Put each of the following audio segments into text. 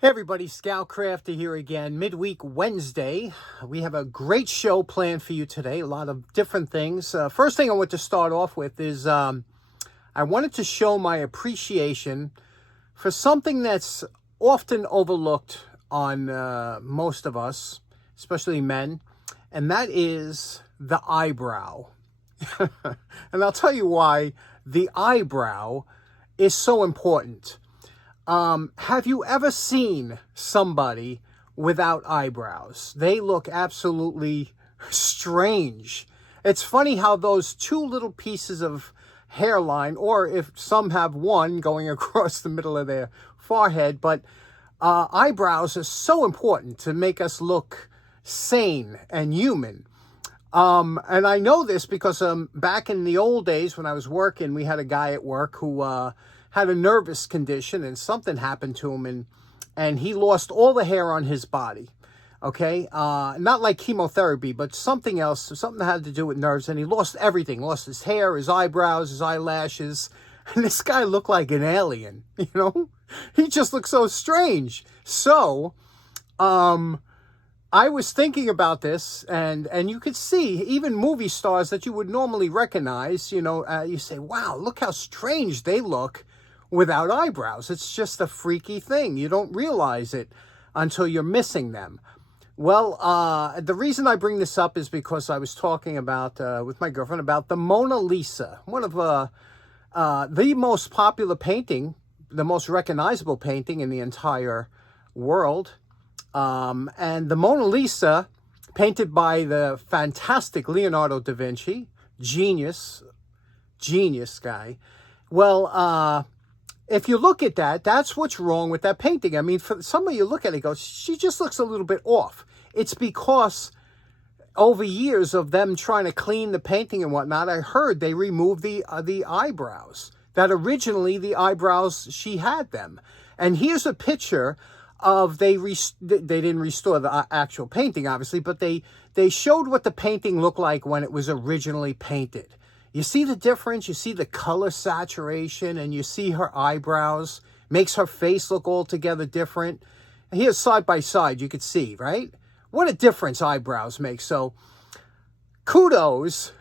Hey everybody, Scoutcrafter here again, midweek Wednesday. We have a great show planned for you today, a lot of different things. First thing I want to start off with is I wanted to show my appreciation for something that's often overlooked on most of us, especially men, and that is the eyebrow. And I'll tell you why the eyebrow is so important. Have you ever seen somebody without eyebrows? They look absolutely strange. It's funny how those two little pieces of hairline, or if some have one going across the middle of their forehead, but eyebrows are so important to make us look sane and human. And I know this because back in the old days when I was working, we had a guy at work who had a nervous condition and something happened to him and he lost all the hair on his body. Okay, not like chemotherapy, but something else, something that had to do with nerves, and he lost everything, lost his hair, his eyebrows, his eyelashes, and this guy looked like an alien, he just looked so strange. So, I was thinking about this, and you could see even movie stars that you would normally recognize, you say, wow, look how strange they look without eyebrows. It's just a freaky thing. You don't realize it until you're missing them. Well, the reason I bring this up is because I was talking about, with my girlfriend, about the Mona Lisa, one of the most popular painting, the most recognizable painting in the entire world. And the Mona Lisa, painted by the fantastic Leonardo da Vinci, genius guy. Well, if you look at that, that's what's wrong with that painting. I mean, for some of you look at it and go, she just looks a little bit off. It's because over years of them trying to clean the painting and whatnot, I heard they removed the eyebrows. That originally the eyebrows, she had them. And here's a picture of, they didn't restore the actual painting, obviously, but they showed what the painting looked like when it was originally painted. You see the difference? You see the color saturation, and you see her eyebrows. Makes her face look altogether different. And here's side by side, you could see, right? What a difference eyebrows make. So kudos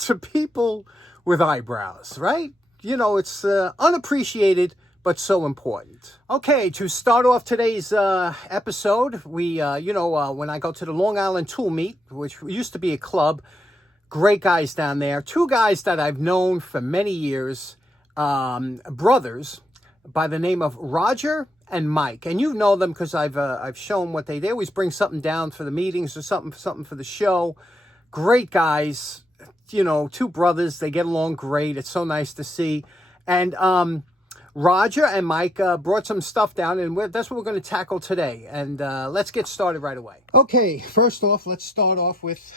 to people with eyebrows, right? It's unappreciated, but so important. Okay, to start off today's episode, we, when I go to the Long Island Tool Meet, which used to be a club, great guys down there. Two guys that I've known for many years, brothers, by the name of Roger and Mike. And you know them because I've shown what they always bring something down for the meetings or something for the show. Great guys, two brothers. They get along great. It's so nice to see. And Roger and Mike brought some stuff down, and that's what we're going to tackle today. And let's get started right away. Okay, first off, let's start off with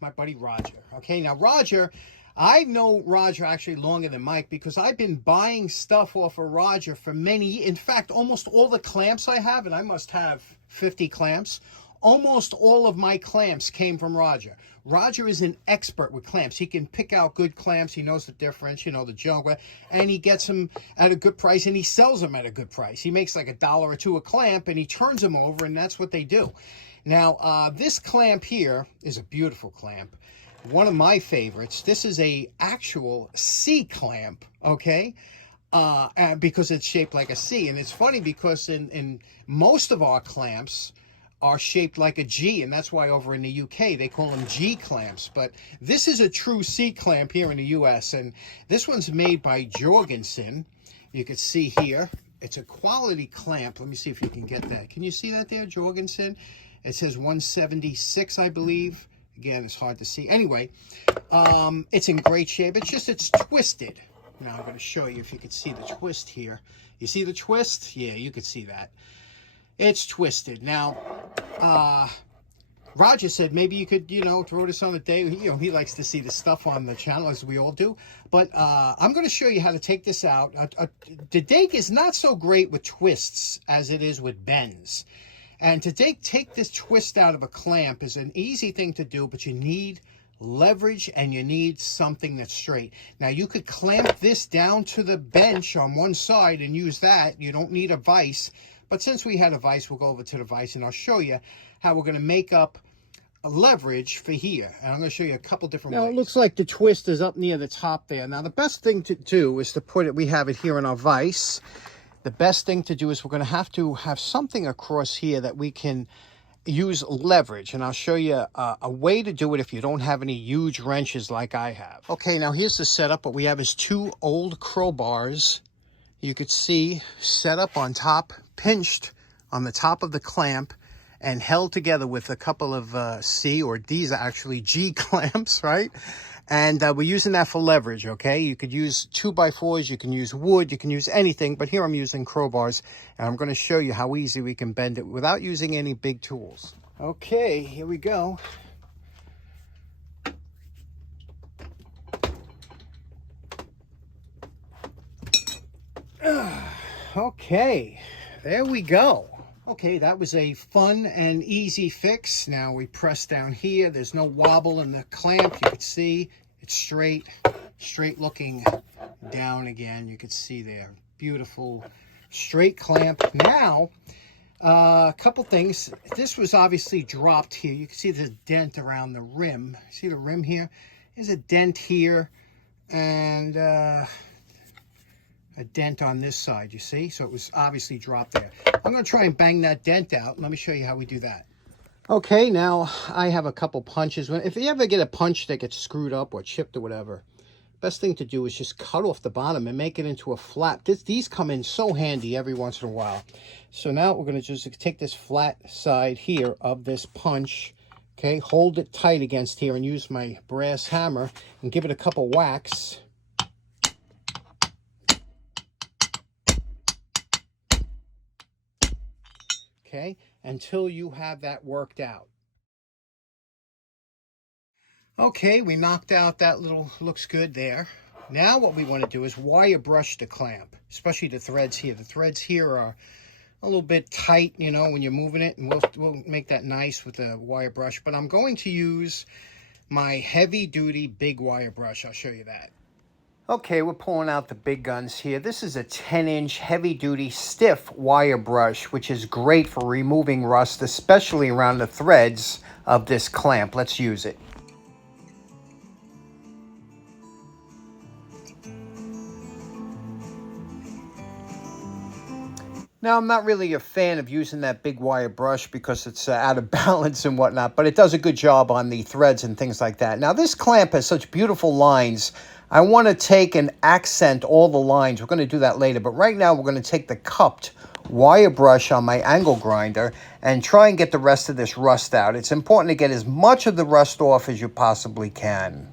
my buddy Roger. Okay, now Roger, I know Roger actually longer than Mike because I've been buying stuff off of Roger for in fact, almost all the clamps I have, and I must have 50 clamps, almost all of my clamps came from Roger. Roger is an expert with clamps. He can pick out good clamps. He knows the difference, the junk, and he gets them at a good price, and he sells them at a good price. He makes like $1 or $2 a clamp, and he turns them over, and that's what they do. Now, this clamp here is a beautiful clamp. One of my favorites. This is a actual C clamp, okay? Because it's shaped like a C. And it's funny because in most of our clamps are shaped like a G, and that's why over in the UK they call them G clamps. But this is a true C clamp here in the US, and this one's made by Jorgensen. You can see here, it's a quality clamp. Let me see if you can get that. Can you see that there, Jorgensen? It says 176, I believe. Again, it's hard to see. Anyway, it's in great shape. It's twisted. Now I'm going to show you if you can see the twist here. You see the twist? Yeah, you could see that. It's twisted. Now, Roger said maybe you could, throw this on a day. He likes to see the stuff on the channel, as we all do. But I'm going to show you how to take this out. The Dake is not so great with twists as it is with bends. And to take this twist out of a clamp is an easy thing to do, but you need leverage and you need something that's straight. Now, you could clamp this down to the bench on one side and use that. You don't need a vise. But since we had a vise, we'll go over to the vise and I'll show you how we're going to make up a leverage for here. And I'm going to show you a couple different ways. Now, it looks like the twist is up near the top there. Now, the best thing to do is to put it, we have it here in our vise. The best thing to do is we're going to have something across here that we can use leverage. And I'll show you a way to do it if you don't have any huge wrenches like I have. Okay, now here's the setup. What we have is 2 old crowbars. You could see set up on top, pinched on the top of the clamp, and held together with a couple of C, or these are actually G clamps, right? And we're using that for leverage, okay? You could use 2x4s, you can use wood, you can use anything, but here I'm using crowbars, and I'm going to show you how easy we can bend it without using any big tools. Okay, here we go. Okay, there we go. Okay, that was a fun and easy fix. Now we press down here. There's no wobble in the clamp. You can see it's straight looking down again. You can see there. Beautiful straight clamp. Now, a couple things. This was obviously dropped here. You can see there's a dent around the rim. See the rim here? There's a dent here and a dent on this side, you see? So it was obviously dropped there. I'm going to try and bang that dent out. Let me show you how we do that. Okay, now I have a couple punches. If you ever get a punch that gets screwed up or chipped or whatever, best thing to do is just cut off the bottom and make it into a flap. These come in so handy every once in a while. So now we're going to just take this flat side here of this punch, okay, hold it tight against here and use my brass hammer and give it a couple whacks. Okay, until you have that worked out. Okay, we knocked out that little, looks good there. Now what we want to do is wire brush the clamp, especially the threads here. The threads here are a little bit tight, you know, when you're moving it, and we'll make that nice with a wire brush. But I'm going to use my heavy-duty big wire brush. I'll show you that. Okay, we're pulling out the big guns here. This is a 10-inch heavy-duty stiff wire brush, which is great for removing rust, especially around the threads of this clamp. Let's use it. Now, I'm not really a fan of using that big wire brush because it's out of balance and whatnot, but it does a good job on the threads and things like that. Now, this clamp has such beautiful lines. I want to take and accent all the lines. We're going to do that later, but right now we're going to take the cupped wire brush on my angle grinder and try and get the rest of this rust out. It's important to get as much of the rust off as you possibly can.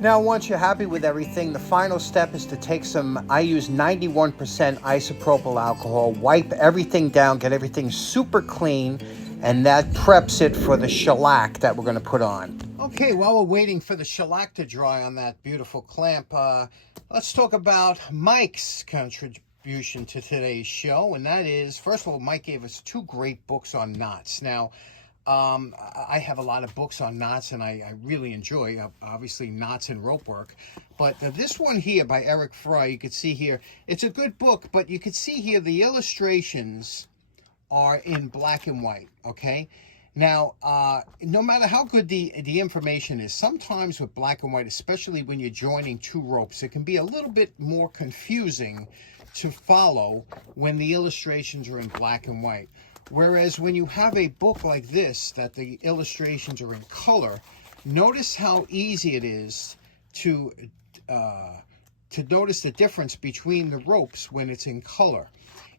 Now, once you're happy with everything, the final step is to take some, I use 91% isopropyl alcohol, wipe everything down, get everything super clean, and that preps it for the shellac that we're going to put on. Okay, while we're waiting for the shellac to dry on that beautiful clamp, let's talk about Mike's contribution to today's show, and that is, first of all, Mike gave us 2 great books on knots. Now, I have a lot of books on knots, and I really enjoy, obviously, knots and rope work. But this one here by Eric Fry, you can see here, it's a good book, but you can see here the illustrations are in black and white, okay? Now, no matter how good the information is, sometimes with black and white, especially when you're joining 2 ropes, it can be a little bit more confusing to follow when the illustrations are in black and white. Whereas when you have a book like this, that the illustrations are in color, notice how easy it is to notice the difference between the ropes when it's in color.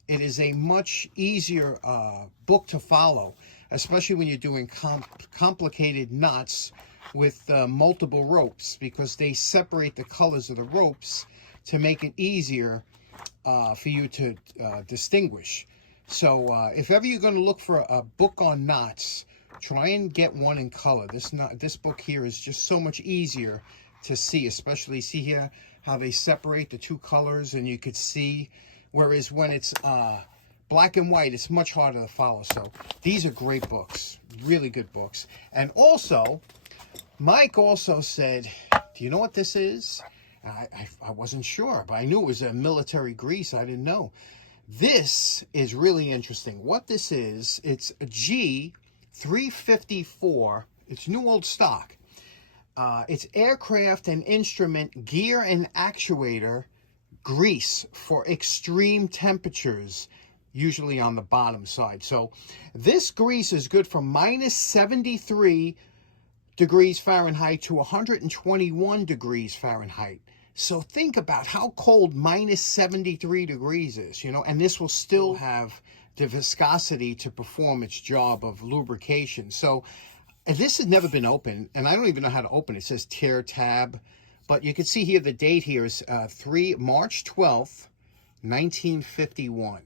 It is a much easier book to follow, especially when you're doing complicated knots with multiple ropes, because they separate the colors of the ropes to make it easier for you to distinguish. So if ever you're going to look for a book on knots, try and get one in color. This book here is just so much easier to see, especially see here how they separate the two colors, and you could see, whereas when it's black and white, it's much harder to follow. So these are great books, really good books. And also, Mike also said, do you know what this is? I wasn't sure, but I knew it was a military grease. I didn't know. This is really interesting. What this is, it's a G354. It's new old stock. It's aircraft and instrument gear and actuator grease for extreme temperatures, usually on the bottom side. So this grease is good from minus 73 degrees Fahrenheit to 121 degrees Fahrenheit. So think about how cold minus 73 degrees is, you know, and this will still have the viscosity to perform its job of lubrication. So this has never been opened, and I don't even know how to open it. It says tear tab, but you can see here the date here is March 12th, 1951.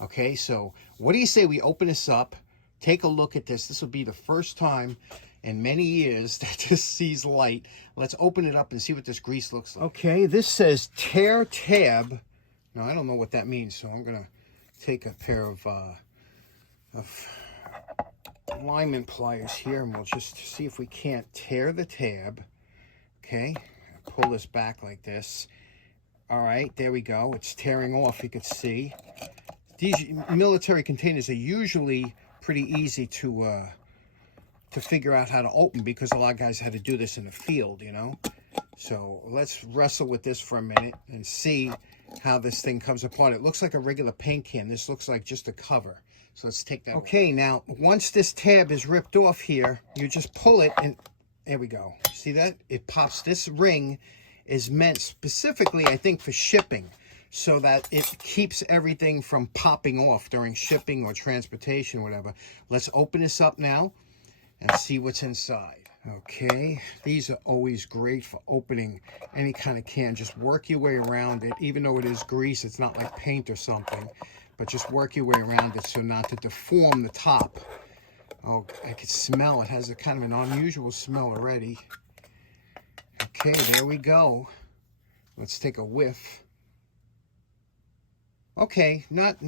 Okay, so what do you say we open this up, take a look at this. This will be the first time in many years that this sees light. Let's open it up and see what this grease looks like. Okay, this says tear tab. Now, I don't know what that means, so I'm going to take a pair of lineman pliers here, and we'll just see if we can't tear the tab. Okay, pull this back like this. All right, there we go. It's tearing off, you could see. These military containers are usually pretty easy to figure out how to open, because a lot of guys had to do this in the field, you know. So let's wrestle with this for a minute and see how this thing comes apart. It looks like a regular paint can. This looks like just a cover. So let's take that. Okay, now once this tab is ripped off here, you just pull it and there we go. See that? It pops. This ring is meant specifically, I think, for shipping, so that it keeps everything from popping off during shipping or transportation, whatever. Let's open this up now and see what's inside. Okay, these are always great for opening any kind of can. Just work your way around it. Even though it is grease, it's not like paint or something, but just work your way around it so not to deform the top. Oh, I could smell it. Has a kind of an unusual smell already. Okay, there we go. Let's take a whiff. Okay, not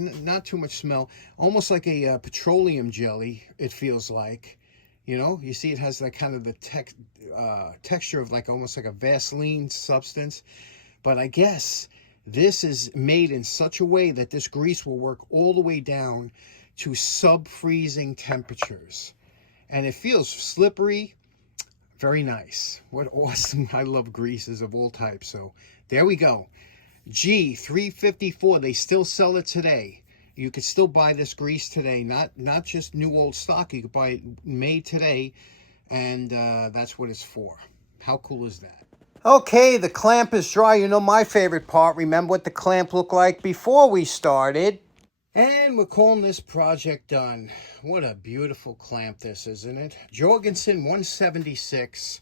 too much smell. Almost like a petroleum jelly, it feels like. You know, you see it has that kind of the texture of like almost like a Vaseline substance. But I guess this is made in such a way that this grease will work all the way down to sub-freezing temperatures. And it feels slippery. Very nice. What awesome. I love greases of all types. So there we go. G354. They still sell it today. You could still buy this grease today, not just new old stock. You could buy it made today, and that's what it's for. How cool is that? Okay, the clamp is dry. You know my favorite part. Remember what the clamp looked like before we started. And we're calling this project done. What a beautiful clamp this is, isn't it? Jorgensen 176.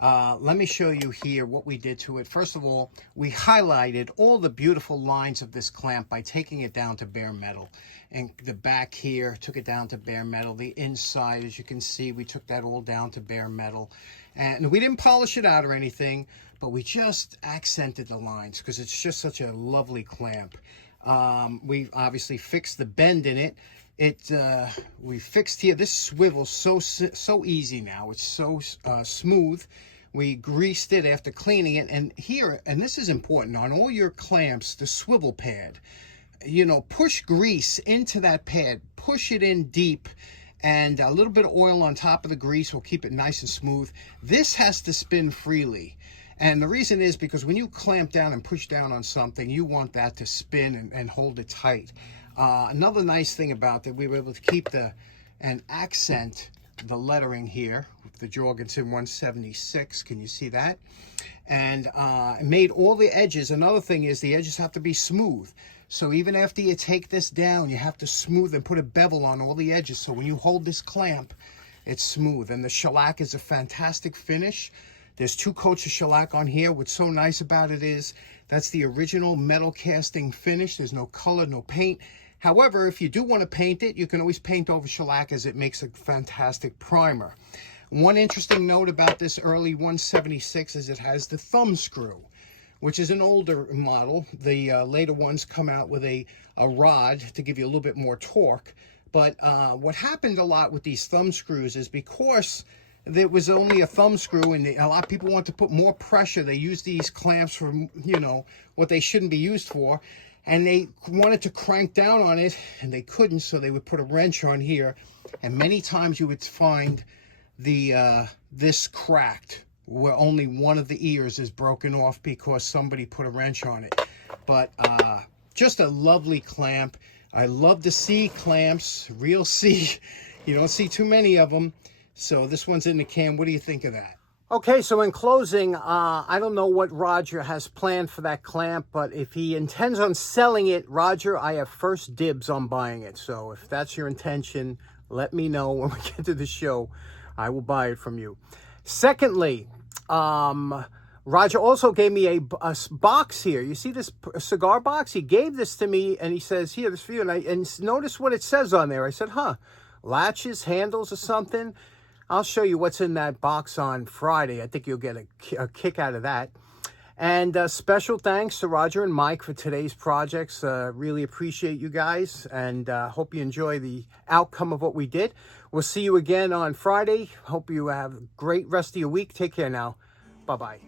Let me show you here what we did to it. First of all, we highlighted all the beautiful lines of this clamp by taking it down to bare metal. And the back here, took it down to bare metal. The inside, as you can see, we took that all down to bare metal. And we didn't polish it out or anything, but we just accented the lines because it's just such a lovely clamp. We obviously fixed the bend in it. We fixed here, this swivel's so easy now. It's so smooth. We greased it after cleaning it. And here, and this is important, on all your clamps, the swivel pad, you know, push grease into that pad, push it in deep, and a little bit of oil on top of the grease will keep it nice and smooth. This has to spin freely. And the reason is because when you clamp down and push down on something, you want that to spin and hold it tight. Another nice thing about that, we were able to keep and accent the lettering here, the Jorgensen 176. Can you see that? And made all the edges. Another thing is the edges have to be smooth. So even after you take this down, you have to smooth and put a bevel on all the edges. So when you hold this clamp, it's smooth. And the shellac is a fantastic finish. There's 2 coats of shellac on here. What's so nice about it is that's the original metal casting finish. There's no color, no paint. However, if you do want to paint it, you can always paint over shellac, as it makes a fantastic primer. One interesting note about this early 176 is it has the thumb screw, which is an older model. The later ones come out with a rod to give you a little bit more torque. But what happened a lot with these thumb screws is, because there was only a thumb screw and a lot of people want to put more pressure, they use these clamps for, you know, what they shouldn't be used for. And they wanted to crank down on it and they couldn't, so they would put a wrench on here. And many times you would find this cracked, where only one of the ears is broken off because somebody put a wrench on it. But just a lovely clamp. I love the C clamps, real C. You don't see too many of them. So this one's in the can. What do you think of that? Okay, so in closing, I don't know what Roger has planned for that clamp, but if he intends on selling it, Roger, I have first dibs on buying it. So if that's your intention, let me know when we get to the show. I will buy it from you. Secondly, Roger also gave me a box here. You see this cigar box? He gave this to me, and he says, here, this for you. And notice what it says on there. I said, huh, latches, handles, or something. I'll show you what's in that box on Friday. I think you'll get a kick out of that. And special thanks to Roger and Mike for today's projects. Really appreciate you guys, and hope you enjoy the outcome of what we did. We'll see you again on Friday. Hope you have a great rest of your week. Take care now. Bye-bye.